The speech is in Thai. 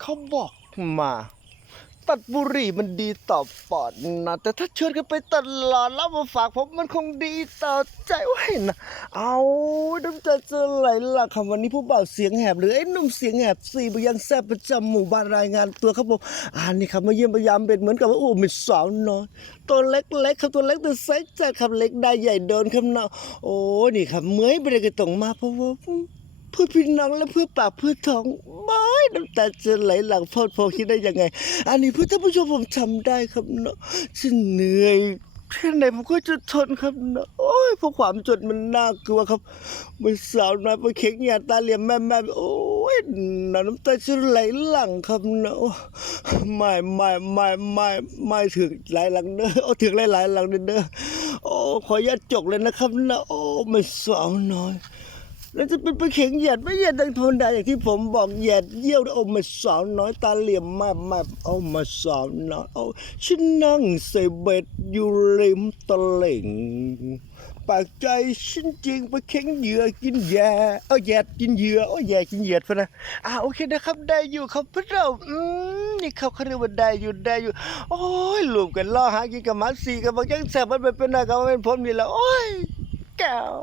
เขาบอกมา ตัดบุหรี่มันดีต่อปอดนะ แต่ถ้าชวนกันไปตลอดแล้วมาฝากผมมันคงดีต่อใจไว้นะ เอาน้ำใจจะไหลหลักคำวันนี้ผู้บ่าวเสียงแหบ หรือไอ้หนุ่มเสียงแหบสี่บยังแซบประจำหมู่บ้านรายงานตัวครับผมอ่านี่ครับมาเยี่ยมพยายามเป็นเหมือนกับว่าโอ้มีสาวน้อยตัวเล็กๆครับตัวเล็กแต่เซ็กจัดครับเล็กได้ใหญ่เดินครับเนาะโอ้นี่ครับเมื่อยไปเลยก็ต้องมาเพราะว่าเพื่อพี่น้องและเพื่อปากเพื่อท้องม่ น้ำตาจะไหลหลังพอดพอคิดได้ยังไง อันนี้พื่อท่านผู้ชมผมทำได้ครับเนาะฉันเหนื่อยแค่ไหนผมก็จะทนครับเนาะโอ้ยเพราะความจนมันน่ากลัวครับมันสาวน้อยไปเข็งหยาตาเหลี่ยมแม่แม่โอ้ยน้ำตาจะไหลหลังครับเนาะไม่ไม่ไม่ไม่ไม่ถึงไหลหลังเด้อโอ้ถึงไหลหลายหลังเด้อโอ้ขออนุญาจกเลยนะครับนะโอ้มันสาวน้อย แล้วจะเป็นไปเข็งเหยียดไม่เหยียดดังธรรมดาอย่างที่ผมบอกเหยียดเยี่ยวเอามาสาวน้อยตาเหลี่ยมมากมาเอามาสาวน้อยเอาฉันนั่งใส่เบ็ดอยู่ริมตะลิ่งปากใจฉันจริงไปเข็งเหยื่อกินแย่เอาแยดกินเหยื่อเอาแย่กินเหยียดพะนะอ่าโอเคนะครับได้อยู่ครับพวกเราอืมนี่เขาเขาเรียกว่าได้อยู่ได้อยู่ โอ้ยรวมกันล่อหากินกับหมาสี่กับบอกยังแสบมันเป็นเป็นอะไรกับมันเป็นผมนี่แหละโอ้ยแก้ว